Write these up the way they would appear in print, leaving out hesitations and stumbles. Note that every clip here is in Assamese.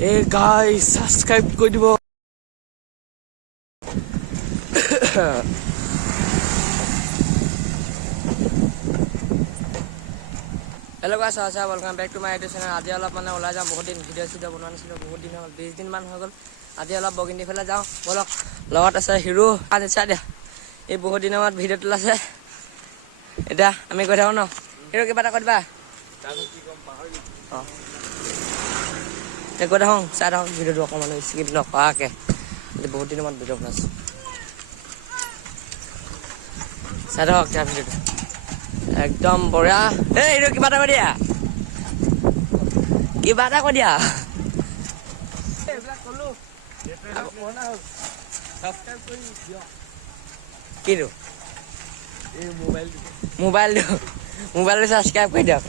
Hey guys, subscribe কৰি দিব। Hello guys, welcome back to my YouTube channel. আজি অলপ মানে ওলাই যাম, বহুত দিন ভিডিঅ' বনোৱা নাছিলো, বহুত দিন হ'ল, 20 দিন মান হৈ গ'ল। আজি অলপ বগিন্দি ফালে যাওঁ বলক। লগত আছে হিৰো আজ চাই দিয়া। এই বহুত দিনৰ মূৰত ভিডিঅ' তোলাছে। এতিয়া আমি গৈ থাকোঁ ন। হিৰো কিবা এটা কৰিবা। গৈ থাকোঁ, চাই থাকোঁ ভিডিঅ'টো অকণমান স্কিপ নকৰাকৈ। বহুত দিনৰ মূৰত ভিডিঅ' বনাইছোঁ। চাই থাকক তাৰ ভিডিঅ'টো একদম বঢ়িয়া। এই হিৰো কিবা এটা কৰি দিয়া, কিবা এটা কৈ দিয়া। কিটো মোবাইলটো ছাবস্ক্ৰাইব কৰি দিয়ক।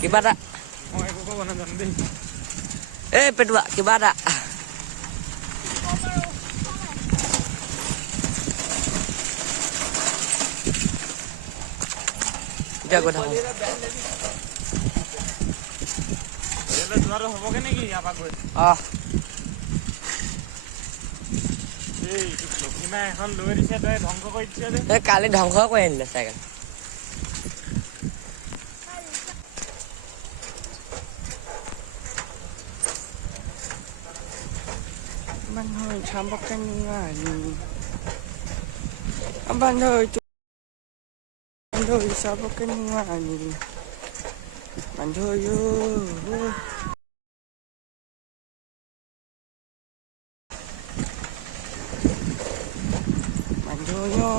কিবা এটা এই পেটুৱা কিবা এটা এতিয়া কথা হ'বগে নেকি ইয়াৰ পৰা গৈ? এখন লৈ দিছে, তই ধ্বংস কৰি দিছে যে। কালি ধ্বংস কৰি আনিলে cycle. Banhoy chambakan ngani. Banhoy chambakan ngani. Banhoy yo. Banhoy yo.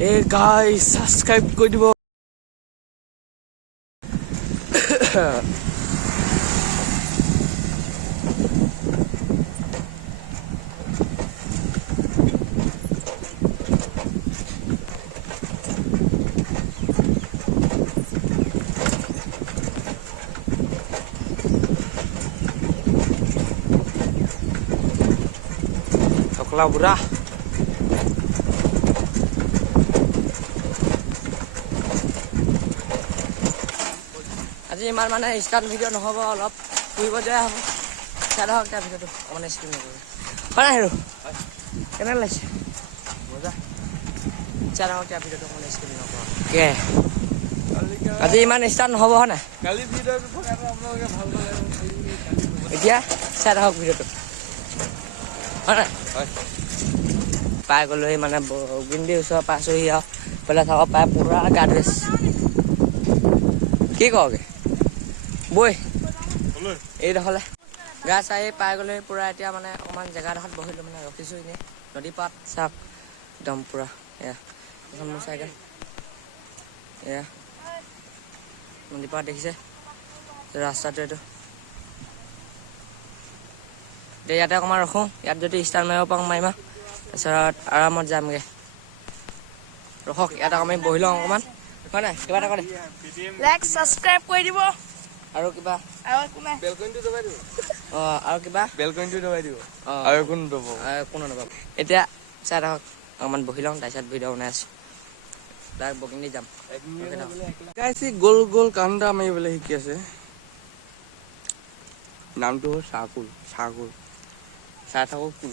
Hey guys, subscribe কৰি দিব। টকলা বুঢ়া আজি ইমান মানে ষ্টাৰ্ট ভিডিঅ' নহ'ব, অলপ ফুৰিব যোৱাই হ'ব। চাই থাকক তাৰ ভিডিঅ'টো অকণমান স্ক্ৰীন নকৰিব। হয় নাই হিৰো? কেনে লাগিছে? মজা। চাই থাকক তাৰ ভিডিঅ'টো অকণমান স্ক্ৰীন নকৰোঁ। আজি ইমান ষ্টাৰ্ট নহ'ব হয় নাই? কালি ভিডিঅ'টো থকাটো আপোনালোকে ভাল পালে। এতিয়া চাই থাকক ভিডিঅ'টো হয় নাই? হয়। পাই গ'লোহি মানে বগিন্দি ওচৰ পাইছোহি আৰু পেলাই থাকক পাই পুৰা গা ধুইছে। কি কওঁগে বৈ এইডোখৰলৈ গা চাই পাই গ'লোহি পূৰা। এতিয়া মানে অকণমান জেগাডোখৰত বহিলোঁ, মানে ৰখিছোঁ এনেই। নদী পাত চাওক একদম পূৰা। এয়া এখন মোৰ চাইকেল, এয়া নদী পাত দেখিছে ৰাস্তাটো এইটো। এতিয়া ইয়াতে অকণমান ৰখোঁ, ইয়াত যদি ষ্টাৰ্ট মাৰিব পাৰোঁ মাৰিম, তাৰপিছত আৰামত যামগৈ। ৰখক ইয়াত আমি বহি লওঁ অকণমান হয় নাই? কিবা এটা কৰে লাইক ছাবস্ক্ৰাইব কৰি দিব। আৰু কিবা বেলকনিটো দবাই দিব। আৰু কিবা বেলকনিটো দবাই দিব। আৰু একো নদবাব। এতিয়া চাই থাকক অকণমান বহি লওঁ, তাৰপিছত ভিডিঅ' বনাই আছোঁ। ডাইৰেক্ট বগিন্দি যাম। গোল গোল কান্দা মাৰিবলৈ শিকি আছে। নামটো হ'ল চাকুল। চাই থাকক কি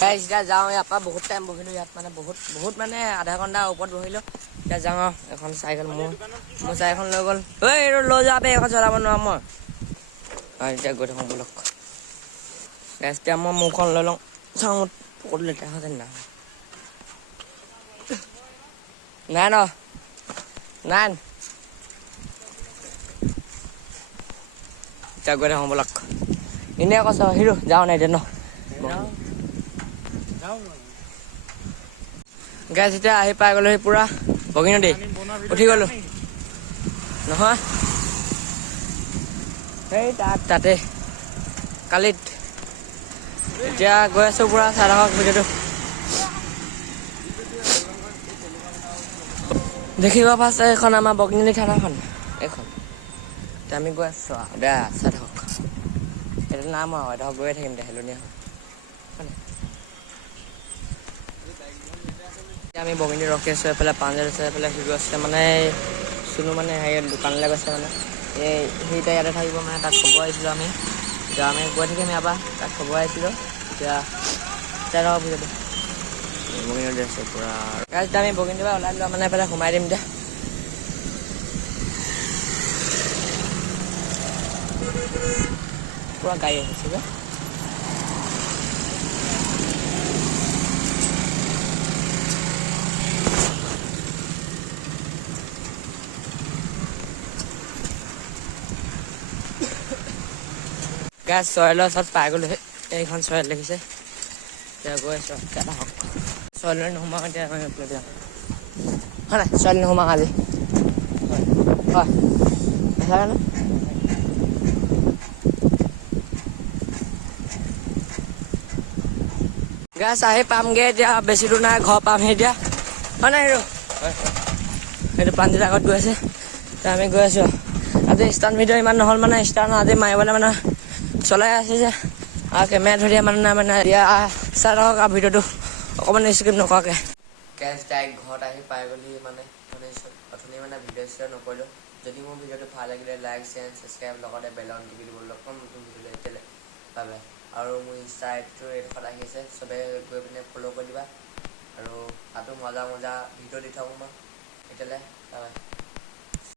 গাইজ এতিয়া যাওঁ ইয়াৰ পৰা বহুত টাইম বহিলোঁ ইয়াত মানে বহুত মানে আধা ঘণ্টা ওপৰত বহিলোঁ এতিয়া যাওঁ আৰু এখন চাইকেল মোৰ চাইকেলখন লৈ গ'ল ঐ এইটো লৈ যাবি এখন চলাব নোৱাৰোঁ মই এতিয়া গৈ থাকোঁ বোলক গাইজ এতিয়া মই মোৰখন লৈ লওঁ চাওঁ ক'ত লেতেৰা হৈছে নাই নাই এতিয়া গৈ থাকোঁ বোলক এনেই কৈছ হিৰো যাওঁ নাই এতিয়া ন গাইজ এতিয়া আহি পাই গ'লোহি পূৰা বগীনদী উঠি গ'লোঁ নহয় সেই তাতে কালিত এতিয়া গৈ আছোঁ পূৰা চাই থাকক ভিডিঅ'টো দেখিব ফাৰ্ষ্ট এইখন আমাৰ বগীনদী থানাখন এইখন এতিয়া আমি গৈ আছোঁ আৰু দে চাই থাকক এইটো নাম আৰু এটা গৈয়ে থাকিম দে হেলনীয়া হয় আমি বগীনদী ৰখি আছোঁ এইফালে পাঞ্জাৱ আছে এইফালে হিৰো আছে মানে চুনু মানে হেৰি দোকানলৈ গৈছে মানে এই সেইটা ইয়াতে থাকিব মানে তাত খবৰ আহিছিলোঁ আমি এতিয়া আমি গৈ থাকিম ইয়াৰ পৰা তাত খবৰ আহিছিলোঁ এতিয়া চাই থাকক ভিডিঅ'টো বগীনদী আছে পূৰা এতিয়া আমি বগীনদীৰ পৰা ওলাই লোৱা মানে এইফালে সোমাই দিম এতিয়া পূৰা গাড়ী আহিছে যে গাছ চৰাইলৰ ওচৰত পাই গ'লোঁ এইখন চৰাইল দেখিছে এতিয়া গৈ আছোঁ এতিয়া হওক চৰাইলৈ নোসোমাওঁ এতিয়া হয় নাই চৰাইল নোসোমাওঁ আজি হয় হয় গাছ আহি পামগৈ এতিয়া বেছি দূৰ নাই ঘৰ পামহি এতিয়া হয় নাই হিৰো সেইটো পাঞ্জিৰ আগত গৈ আছে এতিয়া আমি গৈ আছোঁ আজি ষ্টাৰ্ট ভিডিঅ' ইমান নহ'ল মানে ষ্টাৰ্ট আজি মাৰিবলৈ মানে চলাই আছে যে আৰু কেমেৰা ধৰি মানে নাই মানে এতিয়া চাই থাকক আৰু ভিডিঅ'টো অকণমান স্কিপ নকৰাকৈ গাইজ ডাইৰেক্ট ঘৰত আহি পাই গ'লি মানে অথনি মানে ভিডিঅ' চিডিঅ' নকৰিলোঁ যদি মোৰ ভিডিঅ'টো ভাল লাগিলে লাইক শ্বেয়াৰ ছাবস্ক্ৰাইব লগতে বেলন টিপি দিবলৈ অকণ নতুন ভিডিঅ' এতিয়ালৈ বাবে আৰু মোৰ ইনষ্টা আইডিটো এইডোখৰত আহি আছে চবে গৈ পিনে ফ'ল' কৰি দিবা আৰু তাতো মজা ভিডিঅ' দি থাকোঁ মই এতিয়ালৈ